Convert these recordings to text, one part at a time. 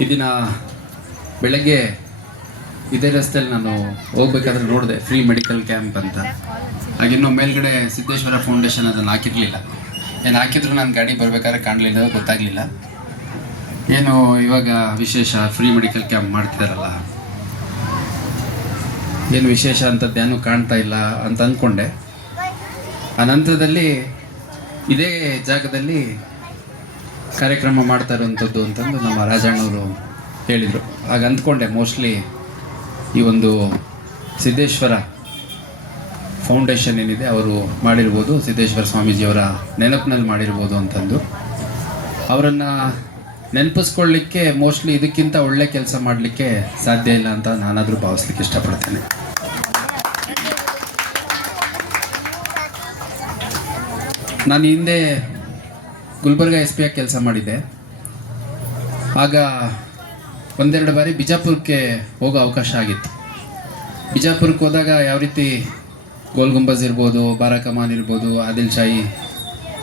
ಈ ದಿನ ಬೆಳಗ್ಗೆ ಇದೇ ರಸ್ತೆಯಲ್ಲಿ ನಾನು ಹೋಗ್ಬೇಕಾದ್ರೆ ನೋಡಿದೆ. ಫ್ರೀ ಮೆಡಿಕಲ್ ಕ್ಯಾಂಪ್ ಅಂತ. ಹಾಗಿನ್ನೂ ಮೇಲ್ಗಡೆ ಸಿದ್ದೇಶ್ವರ ಫೌಂಡೇಶನ್ ಅದನ್ನು ಹಾಕಿರಲಿಲ್ಲ. ಏನು ಹಾಕಿದ್ರು ನಾನು ಗಾಡಿ ಬರಬೇಕಾದ್ರೆ ಕಾಣಲಿಲ್ಲ, ಗೊತ್ತಾಗಲಿಲ್ಲ. ಏನು ಇವಾಗ ವಿಶೇಷ ಫ್ರೀ ಮೆಡಿಕಲ್ ಕ್ಯಾಂಪ್ ಮಾಡ್ತಿದಾರಲ್ಲ. ಏನು ವಿಶೇಷ ಅಂಥದ್ದೇನು ಕಾಣ್ತಾ ಇಲ್ಲ ಅಂತ ಅಂದ್ಕೊಂಡೆ ಆ ನಂತರದಲ್ಲಿ ಇದೇ ಜಾಗದಲ್ಲಿ ಕಾರ್ಯಕ್ರಮ ಮಾಡ್ತಾ ಇರುವಂಥದ್ದು ಅಂತಂದು ನಮ್ಮ ರಾಜಣ್ಣವರು ಹೇಳಿದರು. ಆಗ ಅಂದ್ಕೊಂಡೆ ಮೋಸ್ಟ್ಲಿ ಈ ಒಂದು ಸಿದ್ದೇಶ್ವರ ಫೌಂಡೇಶನ್ ಏನಿದೆ ಅವರು ಮಾಡಿರ್ಬೋದು. ಸಿದ್ದೇಶ್ವರ ಸ್ವಾಮೀಜಿಯವರ ನೆನಪಿನಲ್ಲಿ ಮಾಡಿರ್ಬೋದು ಅಂತಂದು. ಅವರನ್ನು ನೆನಪಿಸ್ಕೊಳ್ಳಿಕ್ಕೆ ಮೋಸ್ಟ್ಲಿ ಇದಕ್ಕಿಂತ ಒಳ್ಳೆ ಕೆಲಸ ಮಾಡಲಿಕ್ಕೆ ಸಾಧ್ಯ ಇಲ್ಲ ಅಂತ ನಾನಾದರೂ ಭಾವಿಸ್ಲಿಕ್ಕೆ ಇಷ್ಟಪಡ್ತೇನೆ. ನಾನು ಹಿಂದೆ ಗುಲ್ಬರ್ಗ ಎಸ್ ಪಿ ಆಗಿ ಕೆಲಸ ಮಾಡಿದ್ದೆ. ಆಗ ಒಂದೆರಡು ಬಾರಿ ಬಿಜಾಪುರಕ್ಕೆ ಹೋಗೋ ಅವಕಾಶ ಆಗಿತ್ತು. ಬಿಜಾಪುರಕ್ಕೆ ಹೋದಾಗ ಯಾವ ರೀತಿ ಗೋಲ್ ಗುಂಬಜ್ ಇರ್ಬೋದು ಬಾರಾ ಕಮಾನ್ ಇರ್ಬೋದು, ಆದಿಲ್ ಶಾಹಿ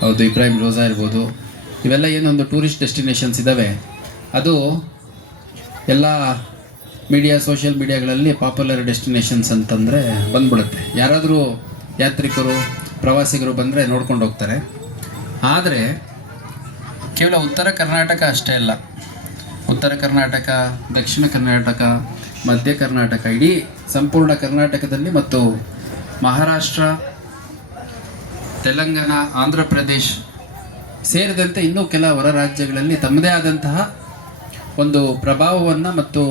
ಹೌದು ಇಬ್ರಾಹಿಂ ರೋಜಾ ಇರ್ಬೋದು, ಇವೆಲ್ಲ ಏನೊಂದು ಟೂರಿಸ್ಟ್ ಡೆಸ್ಟಿನೇಷನ್ಸ್ ಇದ್ದಾವೆ ಅದು ಎಲ್ಲ ಮೀಡಿಯಾ ಸೋಷಿಯಲ್ ಮೀಡಿಯಾಗಳಲ್ಲಿ ಪಾಪ್ಯುಲರ್ ಡೆಸ್ಟಿನೇಷನ್ಸ್ ಅಂತಂದರೆ ಬಂದ್ಬಿಡುತ್ತೆ. ಯಾರಾದರೂ ಯಾತ್ರಿಕರು, ಪ್ರವಾಸಿಗರು ಬಂದರೆ ನೋಡ್ಕೊಂಡು ಹೋಗ್ತಾರೆ. ಆದರೆ ಕೇವಲ ಉತ್ತರ ಕರ್ನಾಟಕ ಅಷ್ಟೇ ಅಲ್ಲ. ಉತ್ತರ ಕರ್ನಾಟಕ, ದಕ್ಷಿಣ ಕರ್ನಾಟಕ, ಮಧ್ಯ ಕರ್ನಾಟಕ, ಇಡೀ ಸಂಪೂರ್ಣ ಕರ್ನಾಟಕದಲ್ಲಿ ಮತ್ತು ಮಹಾರಾಷ್ಟ್ರ, ತೆಲಂಗಾಣ, ಆಂಧ್ರ ಪ್ರದೇಶ್ ಸೇರಿದಂತೆ ಇನ್ನೂ ಕೆಲ ಹೊರ ರಾಜ್ಯಗಳಲ್ಲಿ ತಮ್ಮದೇ ಆದಂತಹ ಒಂದು ಪ್ರಭಾವವನ್ನು ಮತ್ತು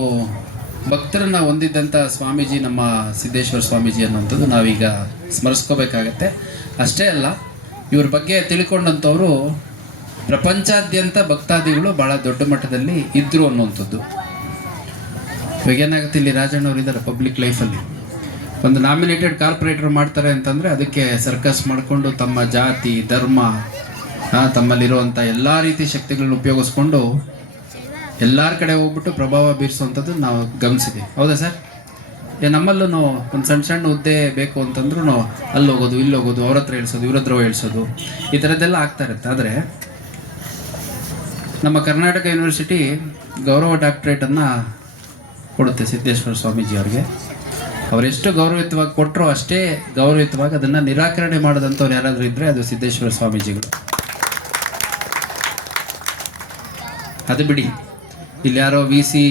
ಭಕ್ತರನ್ನು ಹೊಂದಿದ್ದಂಥ ಸ್ವಾಮೀಜಿ ನಮ್ಮ ಸಿದ್ದೇಶ್ವರ ಸ್ವಾಮೀಜಿ ಅನ್ನುವಂಥದ್ದು ನಾವೀಗ ಸ್ಮರಿಸ್ಕೋಬೇಕಾಗತ್ತೆ. ಅಷ್ಟೇ ಅಲ್ಲ, ಇವ್ರ ಬಗ್ಗೆ ತಿಳ್ಕೊಂಡಂಥವ್ರು ಪ್ರಪಂಚಾದ್ಯಂತ ಭಕ್ತಾದಿಗಳು ಭಾಳ ದೊಡ್ಡ ಮಟ್ಟದಲ್ಲಿ ಇದ್ರು ಅನ್ನುವಂಥದ್ದು. ಇವಾಗ ಏನಾಗುತ್ತೆ ಇಲ್ಲಿ ರಾಜಣ್ಣವ್ರು ಇದ್ದಾರೆ ಪಬ್ಲಿಕ್ ಲೈಫಲ್ಲಿ ಒಂದು ನಾಮಿನೇಟೆಡ್ ಕಾರ್ಪೊರೇಟರ್ ಮಾಡ್ತಾರೆ ಅಂತಂದರೆ ಅದಕ್ಕೆ ಸರ್ಕಸ್ ಮಾಡಿಕೊಂಡು ತಮ್ಮ ಜಾತಿ, ಧರ್ಮ ತಮ್ಮಲ್ಲಿರುವಂಥ ಎಲ್ಲ ರೀತಿ ಶಕ್ತಿಗಳನ್ನ ಉಪಯೋಗಿಸ್ಕೊಂಡು ಎಲ್ಲರ ಕಡೆ ಹೋಗ್ಬಿಟ್ಟು ಪ್ರಭಾವ ಬೀರಿಸುವಂಥದ್ದು ನಾವು ಗಮನಿಸಿದ್ದೀವಿ. ಹೌದಾ ಸರ್? ಏ ನಮ್ಮಲ್ಲೂ ಒಂದು ಸಣ್ಣ ಸಣ್ಣ ಹುದ್ದೆ ಬೇಕು ಅಂತಂದ್ರೂ ಅಲ್ಲಿ ಹೋಗೋದು ಇಲ್ಲಿ ಹೋಗೋದು ಅವ್ರ ಹತ್ರ ಹೇಳ್ಸೋದು ಇವ್ರ ಹತ್ರ ಹೇಳ್ಸೋದು, ಈ ಥರದ್ದೆಲ್ಲ ಆಗ್ತಾ ಇರುತ್ತೆ. ಆದರೆ ನಮ್ಮ ಕರ್ನಾಟಕ ಯೂನಿವರ್ಸಿಟಿ ಗೌರವ ಡಾಕ್ಟ್ರೇಟನ್ನು ಕೊಡುತ್ತೆ ಸಿದ್ದೇಶ್ವರ ಸ್ವಾಮೀಜಿ ಅವರಿಗೆ. ಅವರೆಷ್ಟು ಗೌರವಯುತವಾಗಿ ಕೊಟ್ಟರು ಅಷ್ಟೇ ಗೌರವಯುತವಾಗಿ ಅದನ್ನು ನಿರಾಕರಣೆ ಮಾಡದಂಥವ್ರು ಯಾರಾದರೂ ಇದ್ದರೆ ಅದು ಸಿದ್ದೇಶ್ವರ ಸ್ವಾಮೀಜಿಗಳು. ಅದು ಬಿಡಿ. ಇಲ್ಲಿ ಯಾರೋ ವಿ ಸಿ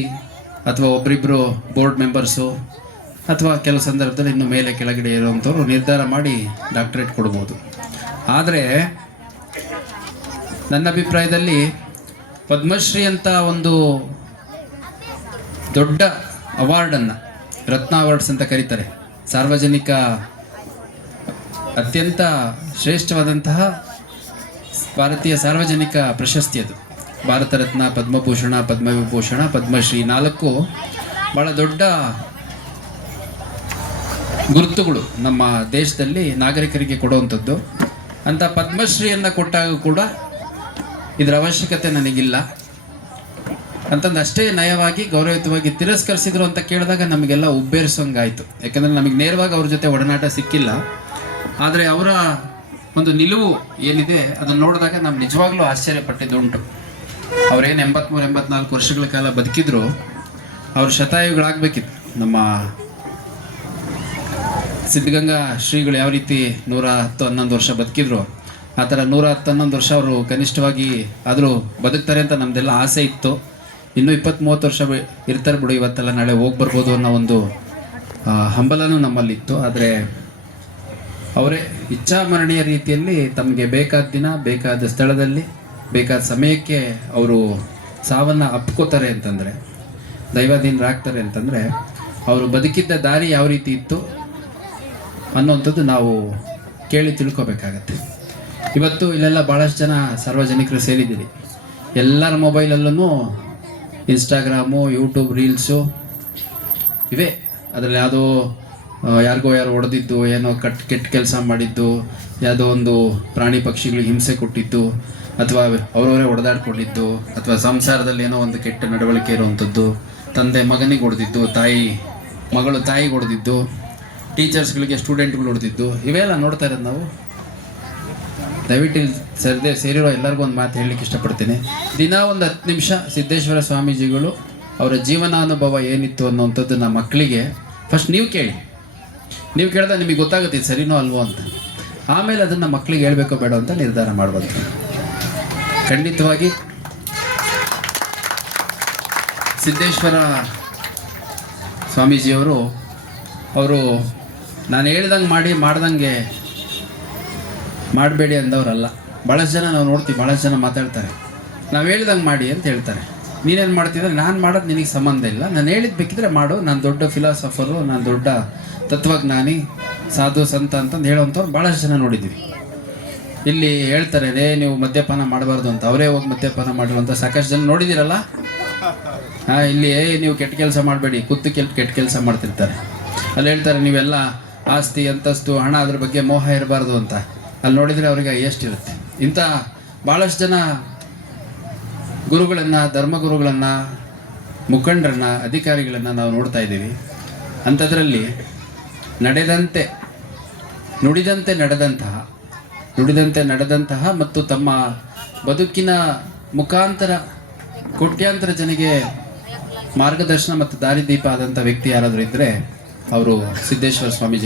ಅಥವಾ ಒಬ್ಬರಿಬ್ಬರು ಬೋರ್ಡ್ ಮೆಂಬರ್ಸು ಅಥವಾ ಕೆಲವು ಸಂದರ್ಭದಲ್ಲಿ ಇನ್ನು ಮೇಲೆ ಕೆಳಗಡೆ ಇರುವಂಥವ್ರು ನಿರ್ಧಾರ ಮಾಡಿ ಡಾಕ್ಟ್ರೇಟ್ ಕೊಡ್ಬೋದು. ಆದರೆ ನನ್ನ ಅಭಿಪ್ರಾಯದಲ್ಲಿ ಪದ್ಮಶ್ರೀ ಅಂತ ಒಂದು ದೊಡ್ಡ ಅವಾರ್ಡನ್ನು ರತ್ನ ಅವಾರ್ಡ್ಸ್ ಅಂತ ಕರೀತಾರೆ. ಸಾರ್ವಜನಿಕ ಅತ್ಯಂತ ಶ್ರೇಷ್ಠವಾದಂತಹ ಭಾರತೀಯ ಸಾರ್ವಜನಿಕ ಪ್ರಶಸ್ತಿ ಅದು. ಭಾರತ ರತ್ನ, ಪದ್ಮಭೂಷಣ, ಪದ್ಮವಿಭೂಷಣ, ಪದ್ಮಶ್ರೀ ನಾಲ್ಕು ಭಾಳ ದೊಡ್ಡ ಗುರುತುಗಳು ನಮ್ಮ ದೇಶದಲ್ಲಿ ನಾಗರಿಕರಿಗೆ ಕೊಡುವಂಥದ್ದು. ಅಂತ ಪದ್ಮಶ್ರೀಯನ್ನು ಕೊಟ್ಟಾಗ ಕೂಡ ಇದರ ಅವಶ್ಯಕತೆ ನನಗಿಲ್ಲ. ಅಂತಂದು ಅಷ್ಟೇ ನಯವಾಗಿ, ಗೌರವಯುತವಾಗಿ ತಿರಸ್ಕರಿಸಿದ್ರು ಅಂತ ಕೇಳಿದಾಗ ನಮಗೆಲ್ಲ ಉಬ್ಬೇರಿಸೋಂಗಾಯ್ತು. ಯಾಕಂದರೆ ನಮಗೆ ನೇರವಾಗಿ ಅವ್ರ ಜೊತೆ ಒಡನಾಟ ಸಿಕ್ಕಿಲ್ಲ. ಆದರೆ ಅವರ ಒಂದು ನಿಲುವು ಏನಿದೆ, ಅದನ್ನು ನೋಡಿದಾಗ ನಾವು ನಿಜವಾಗ್ಲೂ ಆಶ್ಚರ್ಯಪಟ್ಟಿದ್ದುಂಟು. ಅವ್ರೇನು ಎಂಬತ್ಮೂರು, ಎಂಬತ್ನಾಲ್ಕು ವರ್ಷಗಳ ಕಾಲ ಬದುಕಿದ್ರು, ಅವ್ರ ಶತಾಯುಗಳಾಗಬೇಕಿತ್ತು. ನಮ್ಮ ಸಿದ್ಧಗಂಗಾ ಶ್ರೀಗಳು ಯಾವ ರೀತಿ ನೂರ ಹತ್ತು, ಹನ್ನೊಂದು ವರ್ಷ ಬದುಕಿದ್ರು ಆ ಥರ ನೂರ ಹತ್ತನ್ನೊಂದು ವರ್ಷ ಅವರು ಕನಿಷ್ಠವಾಗಿ ಆದರೂ ಬದುಕ್ತಾರೆ ಅಂತ ನಮ್ಮದೆಲ್ಲ ಆಸೆ ಇತ್ತು. ಇನ್ನೂ ಇಪ್ಪತ್ತ್ ಮೂವತ್ತು ವರ್ಷ ಇರ್ತಾರೆ ಬಿಡು ಇವತ್ತೆಲ್ಲ ನಾಳೆ ಹೋಗಿ ಬರ್ಬೋದು ಅನ್ನೋ ಒಂದು ಹಂಬಲನೂ ನಮ್ಮಲ್ಲಿತ್ತು. ಆದರೆ ಅವರೇ ಇಚ್ಛಾಮರಣೀಯ ರೀತಿಯಲ್ಲಿ ತಮಗೆ ಬೇಕಾದ ದಿನ, ಬೇಕಾದ ಸ್ಥಳದಲ್ಲಿ, ಬೇಕಾದ ಸಮಯಕ್ಕೆ ಅವರು ಸಾವನ್ನು ಅಪ್ಕೋತಾರೆ ಅಂತಂದರೆ, ದೈವಾಧೀನರಾಗ್ತಾರೆ ಅಂತಂದರೆ, ಅವರು ಬದುಕಿದ್ದ ದಾರಿ ಯಾವ ರೀತಿ ಇತ್ತು ಅನ್ನುವಂಥದ್ದು ನಾವು ಕೇಳಿ ತಿಳ್ಕೊಬೇಕಾಗತ್ತೆ. ಇವತ್ತು ಇಲ್ಲೆಲ್ಲ ಭಾಳಷ್ಟು ಜನ ಸಾರ್ವಜನಿಕರು ಸೇರಿದ್ದೀರಿ. ಎಲ್ಲರ ಮೊಬೈಲಲ್ಲೂ ಇನ್ಸ್ಟಾಗ್ರಾಮು, ಯೂಟ್ಯೂಬ್ ರೀಲ್ಸು ಇವೆ. ಅದರಲ್ಲಿ ಯಾವುದೋ ಯಾರಿಗೋ ಯಾರು ಹೊಡೆದಿದ್ದು, ಏನೋ ಕಟ್, ಕೆಟ್ಟ ಕೆಲಸ ಮಾಡಿದ್ದು, ಯಾವುದೋ ಒಂದು ಪ್ರಾಣಿ ಪಕ್ಷಿಗಳಿಗೆ ಹಿಂಸೆ ಕೊಟ್ಟಿದ್ದು, ಅಥವಾ ಅವರವರೇ ಹೊಡೆದಾಡ್ಕೊಂಡಿದ್ದು, ಅಥವಾ ಸಂಸಾರದಲ್ಲಿ ಏನೋ ಒಂದು ಕೆಟ್ಟ ನಡವಳಿಕೆ ಇರುವಂಥದ್ದು, ತಂದೆ ಮಗನಿಗೆ ಹೊಡೆದಿದ್ದು, ತಾಯಿ, ಮಗಳು ತಾಯಿಗೆ ಹೊಡೆದಿದ್ದು, ಟೀಚರ್ಸ್ಗಳಿಗೆ ಸ್ಟೂಡೆಂಟ್ಗಳು ಹೊಡೆದಿದ್ದು, ಇವೆಲ್ಲ ನೋಡ್ತಾ ಇರೋದು ನಾವು. ದಯವಿಟ್ಟು ಸರ್ದೇ ಸೇರಿರೋ ಎಲ್ಲರಿಗೂ ಒಂದು ಮಾತು ಹೇಳಲಿಕ್ಕೆ ಇಷ್ಟಪಡ್ತೀನಿ. ದಿನ ಒಂದು ಹತ್ತು ನಿಮಿಷ ಸಿದ್ದೇಶ್ವರ ಸ್ವಾಮೀಜಿಗಳು ಅವರ ಜೀವನಾನುಭವ ಏನಿತ್ತು ಅನ್ನೋವಂಥದ್ದನ್ನ ಮಕ್ಕಳಿಗೆ ಫಸ್ಟ್ ನೀವು ಕೇಳಿ. ನೀವು ಕೇಳಿದಾಗ ನಿಮಗೆ ಗೊತ್ತಾಗುತ್ತೆ ಇದು ಸರಿನೋ ಅಲ್ವೋ ಅಂತ. ಆಮೇಲೆ ಅದನ್ನು ಮಕ್ಕಳಿಗೆ ಹೇಳಬೇಕೋ ಬೇಡ ಅಂತ ನಿರ್ಧಾರ ಮಾಡ್ಬೋದು. ಖಂಡಿತವಾಗಿ ಸಿದ್ದೇಶ್ವರ ಸ್ವಾಮೀಜಿಯವರು ಅವರು ನಾನು ಹೇಳ್ದಂಗೆ ಮಾಡಿ ಮಾಡ್ದಂಗೆ ಮಾಡಬೇಡಿ ಅಂದವರಲ್ಲ. ಭಾಳಷ್ಟು ಜನ ನಾವು ನೋಡ್ತೀವಿ ಭಾಳಷ್ಟು ಜನ ಮಾತಾಡ್ತಾರೆ. ನಾವು ಹೇಳಿದಂಗೆ ಮಾಡಿ ಅಂತ ಹೇಳ್ತಾರೆ. ನೀನೇನು ಮಾಡ್ತಿದ್ರೆ ನಾನು ಮಾಡೋದು ನಿನಗೆ ಸಂಬಂಧ ಇಲ್ಲ. ನಾನು ಹೇಳಿದ್ದು ಬೇಕಿದ್ರೆ ಮಾಡು. ನಾನು ದೊಡ್ಡ ಫಿಲಾಸಫರು ನಾನು ದೊಡ್ಡ ತತ್ವಜ್ಞಾನಿ, ಸಾಧು, ಸಂತ ಅಂತಂದು ಹೇಳೋವಂಥವ್ರು ಭಾಳಷ್ಟು ಜನ ನೋಡಿದ್ವಿ. ಇಲ್ಲಿ ಹೇಳ್ತಾರೆ ರೇ ನೀವು ಮದ್ಯಪಾನ ಮಾಡಬಾರ್ದು ಅಂತ. ಅವರೇ ಹೋಗಿ ಮದ್ಯಪಾನ ಮಾಡಿರುವಂಥ ಸಾಕಷ್ಟು ಜನ ನೋಡಿದಿರಲ್ಲ? ಹಾಂ, ಇಲ್ಲಿ, ಏ, ನೀವು ಕೆಟ್ಟ ಕೆಲಸ ಮಾಡಬೇಡಿ. ಕುತ್ತು ಕೆಟ್ಟ ಕೆಟ್ಟ ಕೆಲಸ ಮಾಡ್ತಿರ್ತಾರೆ. ಅಲ್ಲಿ ಹೇಳ್ತಾರೆ, ನೀವೆಲ್ಲ ಆಸ್ತಿ, ಅಂತಸ್ತು, ಹಣ ಅದ್ರ ಬಗ್ಗೆ ಮೋಹ ಇರಬಾರ್ದು ಅಂತ. ಅಲ್ಲಿ ನೋಡಿದರೆ ಅವರಿಗೆ ಎಷ್ಟಿರುತ್ತೆ ಇಂಥ ಭಾಳಷ್ಟು ಜನ ಗುರುಗಳನ್ನು ಧರ್ಮಗುರುಗಳನ್ನು ಮುಖಂಡರನ್ನು, ಅಧಿಕಾರಿಗಳನ್ನು ನಾವು ನೋಡ್ತಾ ಇದ್ದೀವಿ. ಅಂಥದ್ರಲ್ಲಿ ನಡೆದಂತೆ, ನುಡಿದಂತೆ ನಡೆದಂತಹ ನುಡಿದಂತೆ ನಡೆದಂತಹ ಮತ್ತು ತಮ್ಮ ಬದುಕಿನ ಮುಖಾಂತರ ಕೋಟ್ಯಾಂತರ ಜನಗೆ ಮಾರ್ಗದರ್ಶನ ಮತ್ತು ದಾರಿದೀಪ ಆದಂಥ ವ್ಯಕ್ತಿ ಯಾರಾದರೂ ಇದ್ದರೆ ಅವರು ಸಿದ್ದೇಶ್ವರ ಸ್ವಾಮೀಜಿ